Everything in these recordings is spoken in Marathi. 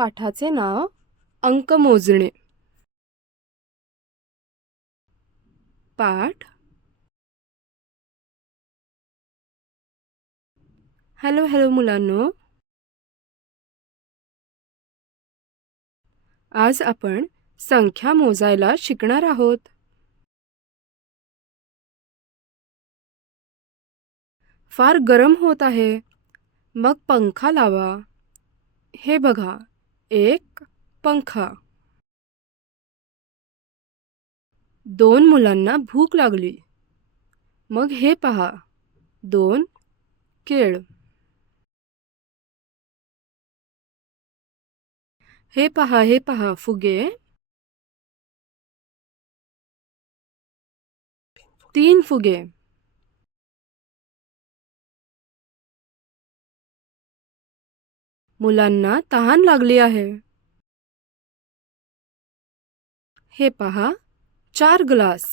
पाठाचे नाव अंक मोजणे. पाठ. हॅलो हॅलो मुलांनो, आज आपण संख्या मोजायला शिकणार आहोत. फार गरम होत आहे, मग पंखा लावा. हे बघा, एक पंखा. दोन मुलांना भूक लागली, मग हे पहा, दोन केळ. हे पहा फुगे. तीन फुगे. मुलांना तहान लागली आहे. हे पहा, 4 ग्लास.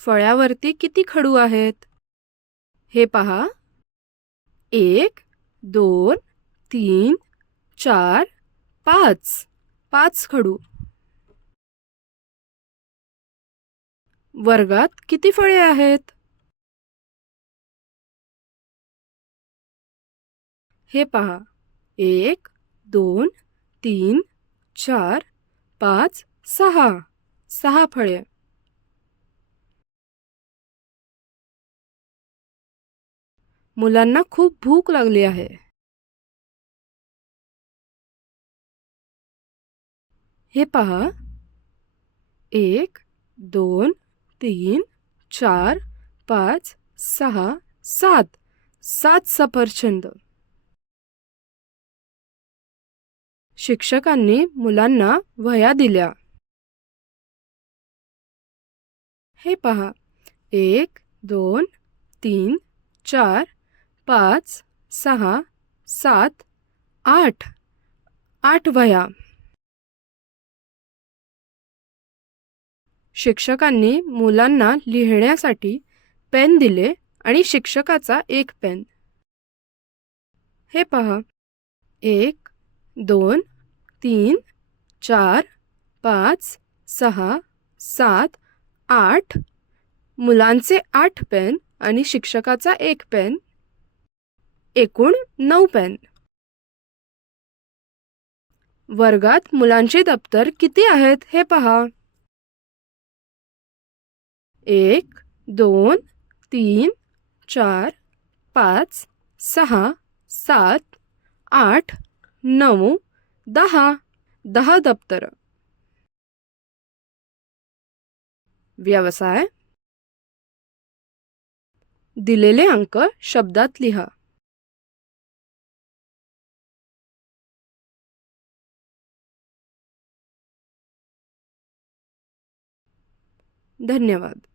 फळ्यावरती किती खडू आहेत? हे पहा, 1 2 3 4 5. 5 खडू. वर्गात किती फळे आहेत? हे पहा, 1 2 3 4 5 6. 6 फळे. मुलांना खूप भूक लागली आहे. हे पहा, 1 2 3 4 5 6 7. 7 सफरचंद. शिक्षकांनी मुलांना वह्या दिल्या. हे पहा, 1 2 3 4 5 6 7 8. 8 वह्या. शिक्षकांनी मुलांना लिहिण्यासाठी पेन दिले आणि शिक्षकाचा एक पेन. हे पहा, 1 2 3 4 5 6 7 8. मुलांचे 8 पेन आणि शिक्षकाचा एक पेन. एकूण 9 पेन. वर्गात मुलांचे दप्तर किती आहेत हे पहा. 1 2 3 4 5 6 7 8 9 10. 10 दप्तर. व्यवसाय. दिलेले अंक शब्दात लिहा. धन्यवाद.